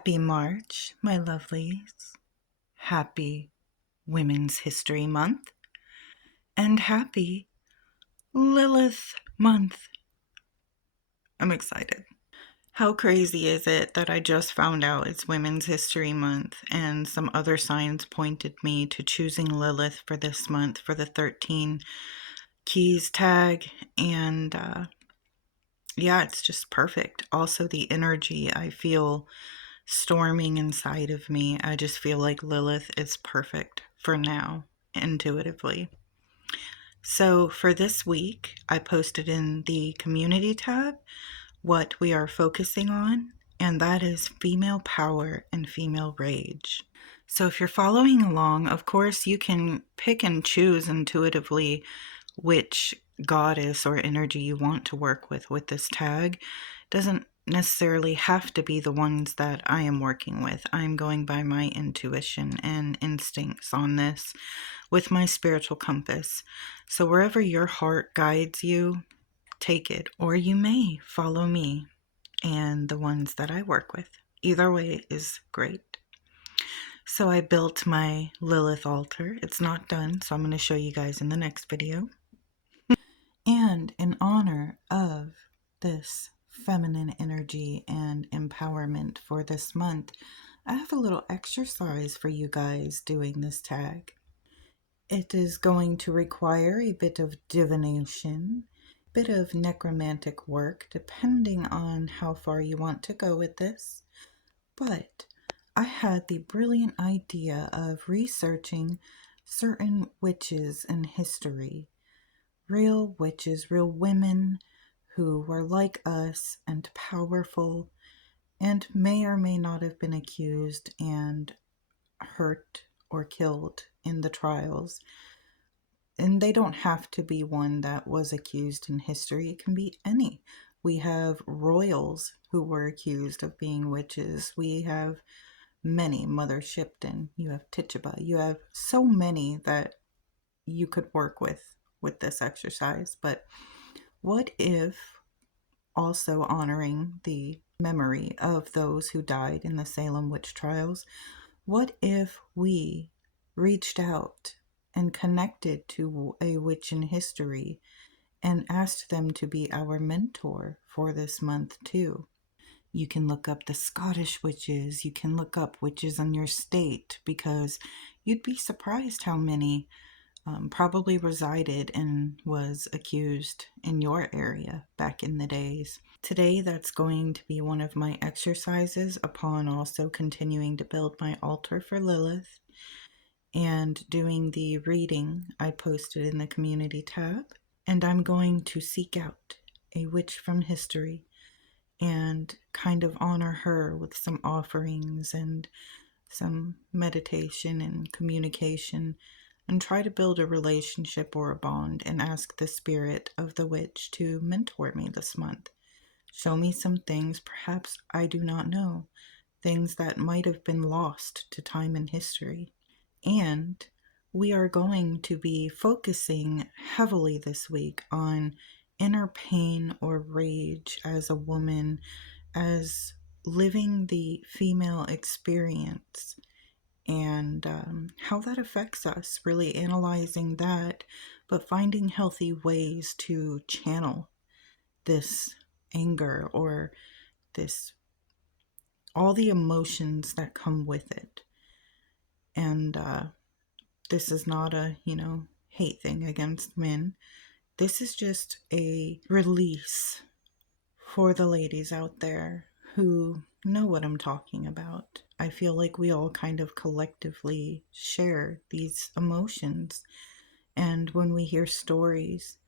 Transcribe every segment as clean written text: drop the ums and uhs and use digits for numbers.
Happy March, my lovelies. Happy Women's History Month. And happy Lilith Month. I'm excited. How crazy is it that I just found out it's Women's History Month and some other signs pointed me to choosing Lilith for this month for the 13 keys tag, and yeah, it's just perfect. Also, the energy I feel storming inside of me, I just feel like Lilith is perfect for now, intuitively. So for this week, I posted in the community tab what we are focusing on, and that is female power and female rage. So if you're following along, of course, you can pick and choose intuitively which goddess or energy you want to work with this tag. It doesn't necessarily have to be the ones that I am working with. I'm going by my intuition and instincts on this with my spiritual compass. So wherever your heart guides you, take it, or you may follow me and the ones that I work with. Either way is great. So I built my Lilith altar. It's not done, so I'm going to show you guys in the next video. And in honor of this feminine energy and empowerment for this month, I have a little exercise for you guys doing this tag. It is going to require a bit of divination, a bit of necromantic work, depending on how far you want to go with this. But I had the brilliant idea of researching certain witches in history. Real witches, real women who were like us and powerful and may or may not have been accused and hurt or killed in the trials. And they don't have to be one that was accused in history. It can be any. We have royals who were accused of being witches. We have many, Mother Shipton, you have Tituba, you have so many that you could work with this exercise. But what if, also honoring the memory of those who died in the Salem witch trials, what if we reached out and connected to a witch in history and asked them to be our mentor for this month too? You can look up the Scottish witches, you can look up witches in your state, because you'd be surprised how many probably resided and was accused in your area back in the days. Today, that's going to be one of my exercises upon also continuing to build my altar for Lilith and doing the reading I posted in the community tab. And I'm going to seek out a witch from history and kind of honor her with some offerings and some meditation and communication, and try to build a relationship or a bond and ask the spirit of the witch to mentor me this month. Show me some things perhaps I do not know, things that might have been lost to time and history. And we are going to be focusing heavily this week on inner pain or rage as a woman, as living the female experience, and how that affects us, really analyzing that, but finding healthy ways to channel this anger or this, all the emotions that come with it. And this is not a, hate thing against men. This is just a release for the ladies out there who know what I'm talking about. I feel like we all kind of collectively share these emotions. And when we hear stories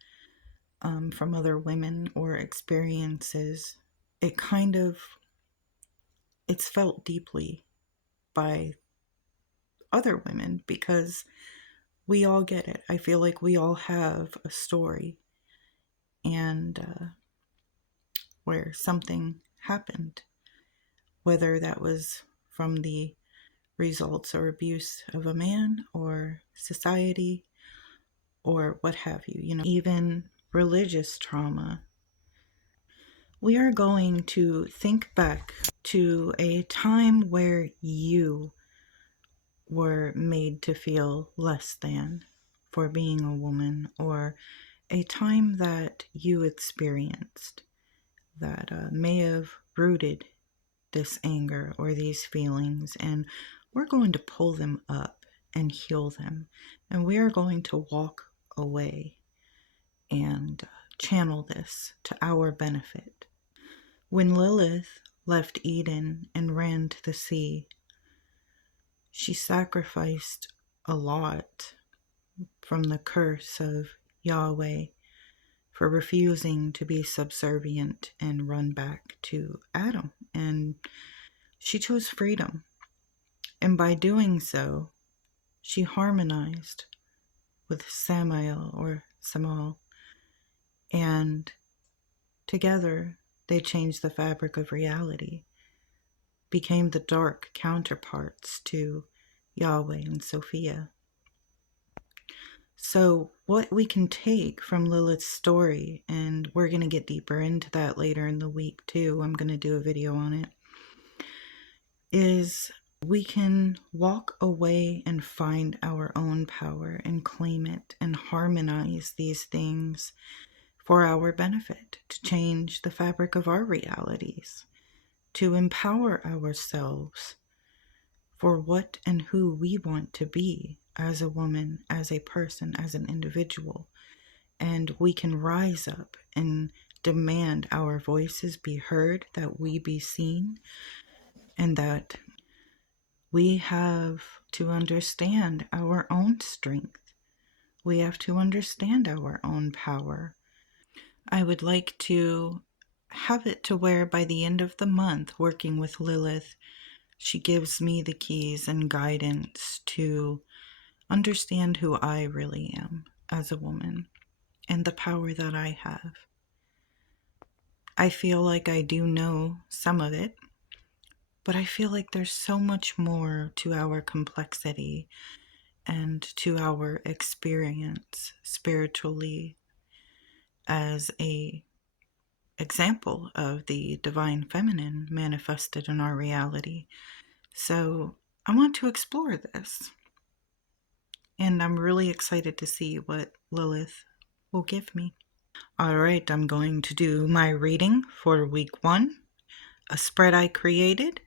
from other women or experiences, it's felt deeply by other women because we all get it. I feel like we all have a story, and where something happened, whether that was from the results or abuse of a man or society or what have you, even religious trauma. We are going to think back to a time where you were made to feel less than for being a woman, or a time that you experienced that may have rooted this anger or these feelings, and we're going to pull them up and heal them, and we are going to walk away and channel this to our benefit. When Lilith left Eden and ran to the sea, she sacrificed a lot from the curse of Yahweh for refusing to be subservient and run back to Adam. And she chose freedom. And by doing so, she harmonized with Samael or Samal. And together, they changed the fabric of reality, became the dark counterparts to Yahweh and Sophia. So, what we can take from Lilith's story, and we're going to get deeper into that later in the week too, I'm going to do a video on it, is we can walk away and find our own power and claim it and harmonize these things for our benefit, to change the fabric of our realities, to empower ourselves for what and who we want to be as a woman, as a person, as an individual. And we can rise up and demand our voices be heard, that we be seen, and that we have to understand our own strength. We have to understand our own power. I would like to have it to where by the end of the month, working with Lilith, she gives me the keys and guidance to understand who I really am as a woman and the power that I have. I feel like I do know some of it, but I feel like there's so much more to our complexity and to our experience spiritually as a example of the divine feminine manifested in our reality. So I want to explore this, and I'm really excited to see what Lilith will give me. All right, I'm going to do my reading for week 1, a spread I created,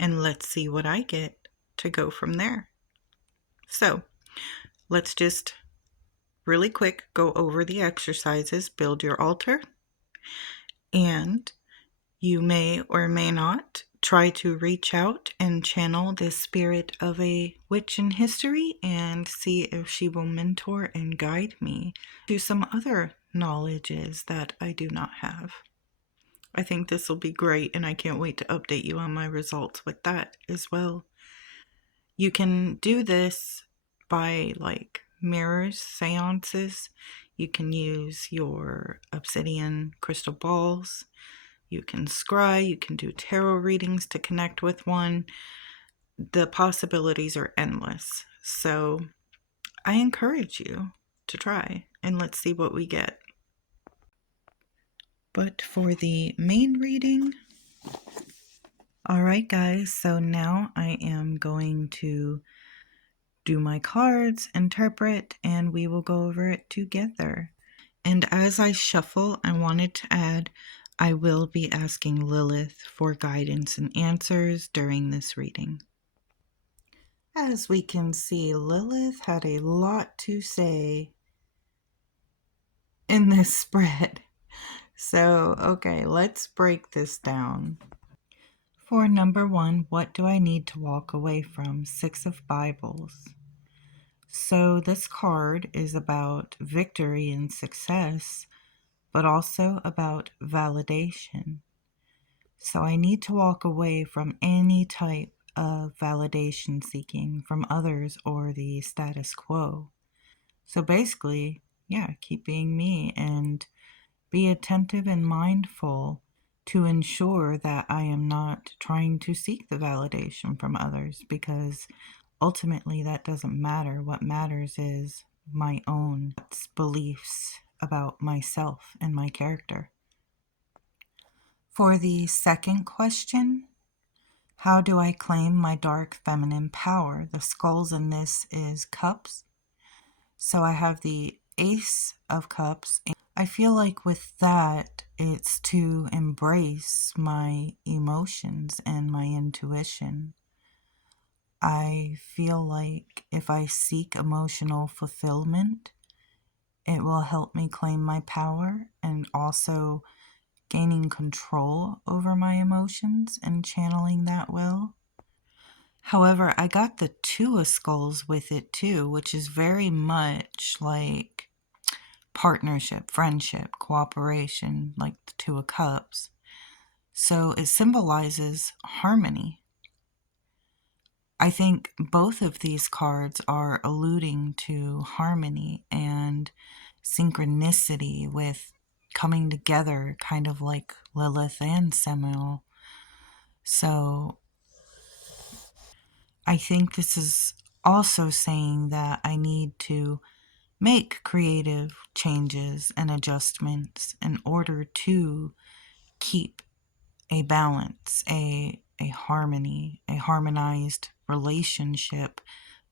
and let's see what I get to go from there. So let's just really quick go over the exercises. Build your altar, and you may or may not try to reach out and channel the spirit of a witch in history and see if she will mentor and guide me to some other knowledges that I do not have. I think this will be great, and I can't wait to update you on my results with that as well. You can do this by mirrors, seances. You can use your obsidian crystal balls. You can scry, you can do tarot readings to connect with one. The possibilities are endless. So I encourage you to try, and let's see what we get. But for the main reading, all right, guys, so now I am going to do my cards, interpret, and we will go over it together. And as I shuffle, I wanted to add, I will be asking Lilith for guidance and answers during this reading. As we can see, Lilith had a lot to say in this spread. So, okay, let's break this down. For number 1, what do I need to walk away from? 6 of Bibles. So this card is about victory and success, but also about validation. So I need to walk away from any type of validation seeking from others or the status quo. So basically, keep being me and be attentive and mindful to ensure that I am not trying to seek the validation from others, because ultimately that doesn't matter. What matters is my own beliefs about myself and my character. For the second question, How do I claim my dark feminine power? The skulls in this is cups. So I have the Ace of Cups. I feel like with that, it's to embrace my emotions and my intuition. I feel like if I seek emotional fulfillment, it will help me claim my power and also gaining control over my emotions and channeling that well. However, I got the Two of Skulls with it too, which is very much like partnership, friendship, cooperation, like the Two of Cups. So it symbolizes harmony. I think both of these cards are alluding to harmony and synchronicity with coming together, kind of like Lilith and Semiel. So I think this is also saying that I need to make creative changes and adjustments in order to keep a balance, a harmony, a harmonized relationship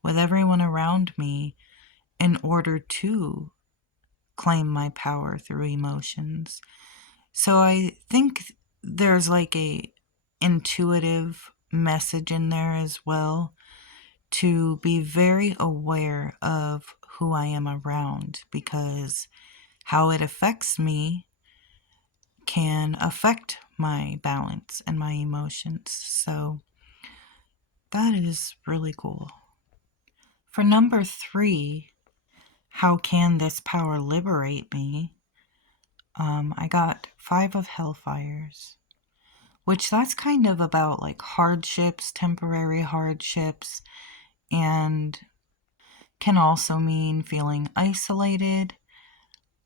with everyone around me in order to claim my power through emotions. So I think there's like a intuitive message in there as well, to be very aware of who I am around, because how it affects me can affect my balance and my emotions. So that is really cool. For number 3, how can this power liberate me? I got 5 of Hellfires, which that's kind of about like hardships, temporary hardships, and can also mean feeling isolated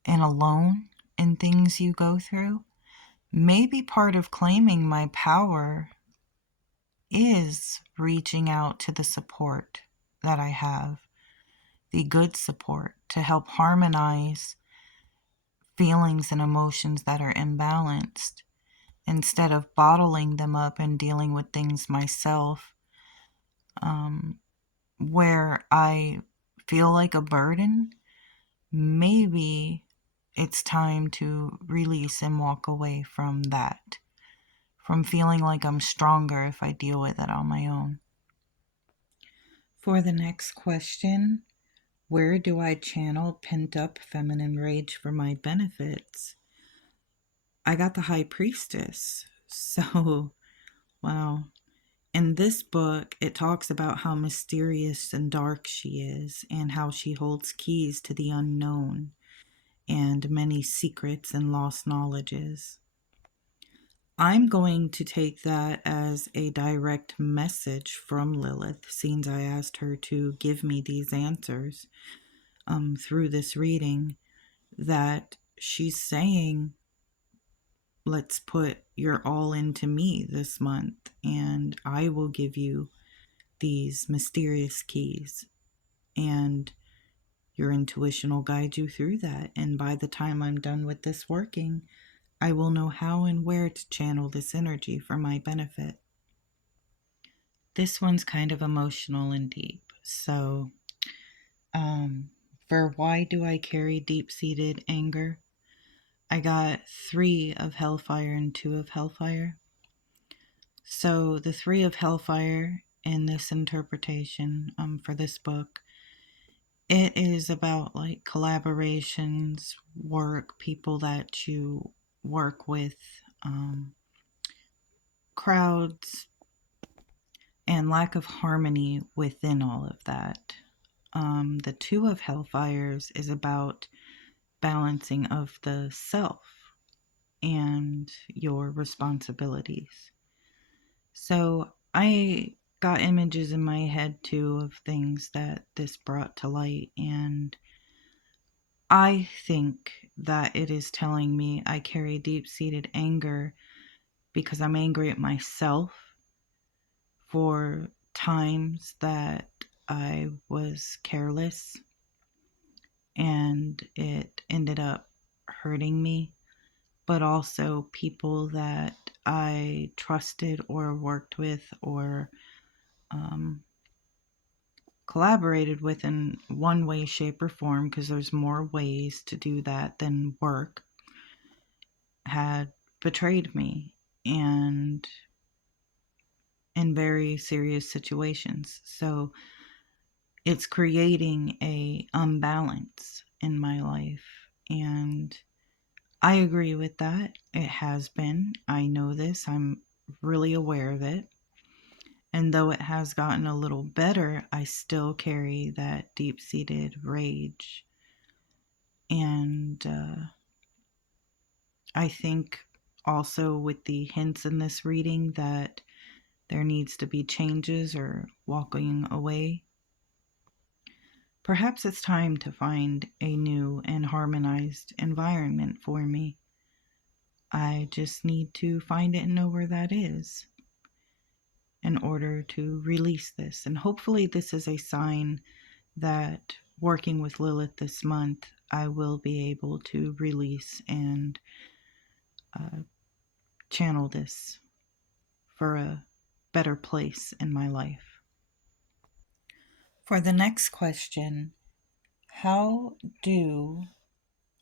and alone in things you go through. Maybe part of claiming my power is reaching out to the support that I have, the good support to help harmonize feelings and emotions that are imbalanced instead of bottling them up and dealing with things myself, where I feel like a burden. Maybe it's time to release and walk away from that, from feeling like I'm stronger if I deal with it on my own. For the next question, where do I channel pent up feminine rage for my benefits? I got the High Priestess. So, wow. In this book, it talks about how mysterious and dark she is and how she holds keys to the unknown and many secrets and lost knowledges. I'm going to take that as a direct message from Lilith, since I asked her to give me these answers through this reading, that she's saying, let's put your all into me this month, and I will give you these mysterious keys, and your intuition will guide you through that. And by the time I'm done with this working, I will know how and where to channel this energy for my benefit. This one's kind of emotional and deep. So, for why do I carry deep-seated anger? I got 3 of Hellfire and 2 of Hellfire. So the 3 of Hellfire in this interpretation for this book, it is about like collaborations, work, people that you work with, crowds, and lack of harmony within all of that. The 2 of Hellfires is about balancing of the self and your responsibilities. So I got images in my head too of things that this brought to light, and I think that it is telling me I carry deep-seated anger because I'm angry at myself for times that I was careless and it ended up hurting me, but also people that I trusted or worked with or collaborated with in one way, shape, or form, because there's more ways to do that than work, had betrayed me, and in very serious situations. So it's creating a imbalance in my life, and I agree with that. It has been. I know this. I'm really aware of it. And though it has gotten a little better, I still carry that deep-seated rage. And I think also with the hints in this reading that there needs to be changes or walking away. Perhaps it's time to find a new and harmonized environment for me. I just need to find it and know where that is in order to release this. And hopefully, this is a sign that working with Lilith this month, I will be able to release and channel this for a better place in my life. For the next question, how do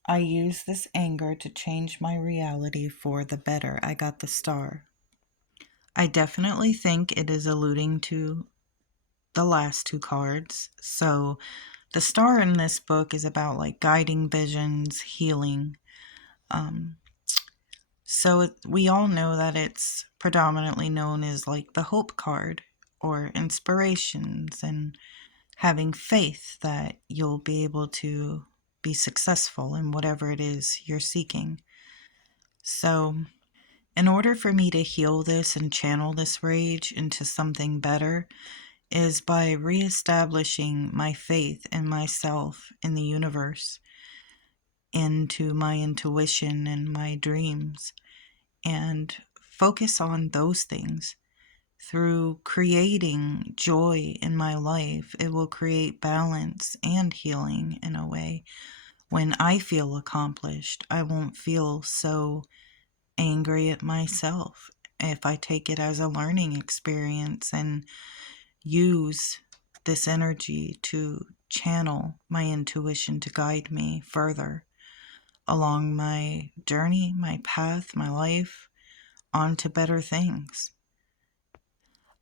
I use this anger to change my reality for the better? I got the star. I definitely think it is alluding to the last two cards. So the star in this book is about like guiding visions, healing. We all know that it's predominantly known as like the hope card or inspirations and having faith that you'll be able to be successful in whatever it is you're seeking. So, in order for me to heal this and channel this rage into something better, is by reestablishing my faith in myself, in the universe, into my intuition and my dreams, and focus on those things. Through creating joy in my life, it will create balance and healing in a way. When I feel accomplished, I won't feel so angry at myself if I take it as a learning experience and use this energy to channel my intuition to guide me further along my journey, my path, my life, onto better things.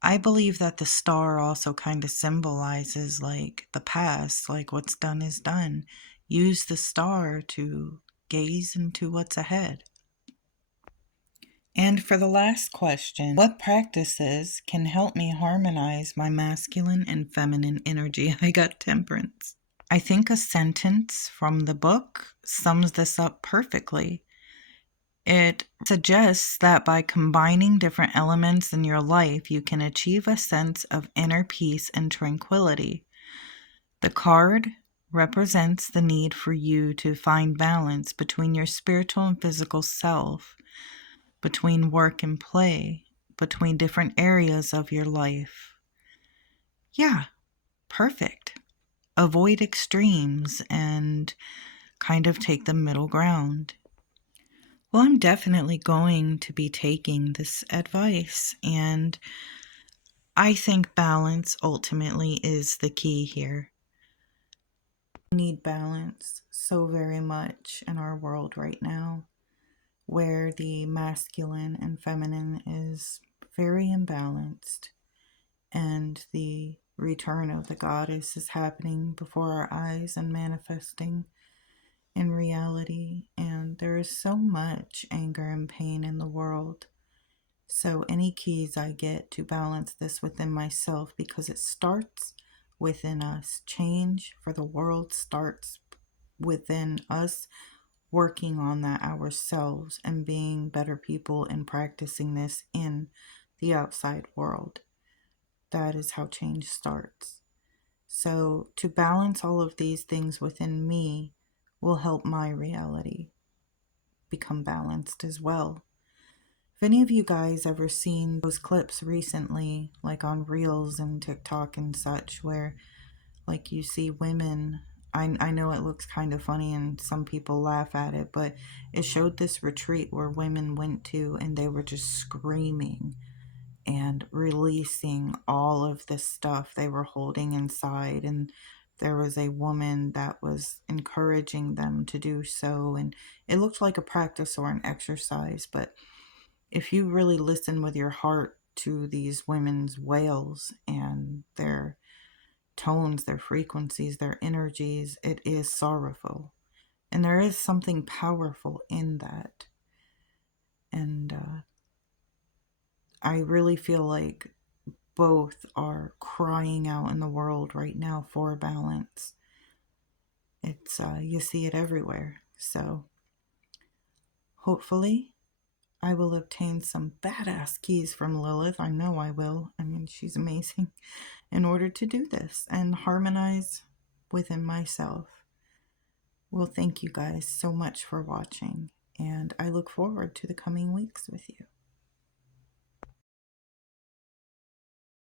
I believe that the star also kind of symbolizes like the past, like what's done is done. Use the star to gaze into what's ahead. And for the last question, what practices can help me harmonize my masculine and feminine energy? I got temperance. I think a sentence from the book sums this up perfectly. It suggests that by combining different elements in your life, you can achieve a sense of inner peace and tranquility. The card represents the need for you to find balance between your spiritual and physical self, between work and play, between different areas of your life. Yeah, perfect. Avoid extremes and kind of take the middle ground. Well, I'm definitely going to be taking this advice, and I think balance ultimately is the key here. We need balance so very much in our world right now, where the masculine and feminine is very imbalanced, and the return of the goddess is happening before our eyes and manifesting in reality. And there is so much anger and pain in the world. So any keys I get to balance this within myself, because it starts within us. Change for the world starts within us, working on that ourselves and being better people and practicing this in the outside world. That is how change starts. So to balance all of these things within me will help my reality become balanced as well. If any of you guys ever seen those clips recently, like on Reels and TikTok and such, where like you see women I know it looks kind of funny and some people laugh at it, but it showed this retreat where women went to and they were just screaming and releasing all of this stuff they were holding inside. And there was a woman that was encouraging them to do so. And it looked like a practice or an exercise. But if you really listen with your heart to these women's wails and their tones, their frequencies, their energies, it is sorrowful. And there is something powerful in that. And I really feel like both are crying out in the world right now for balance. It's you see it everywhere. So hopefully I will obtain some badass keys from Lilith. I know I will. I mean, she's amazing. In order to do this and harmonize within myself. Well, thank you guys so much for watching, and I look forward to the coming weeks with you.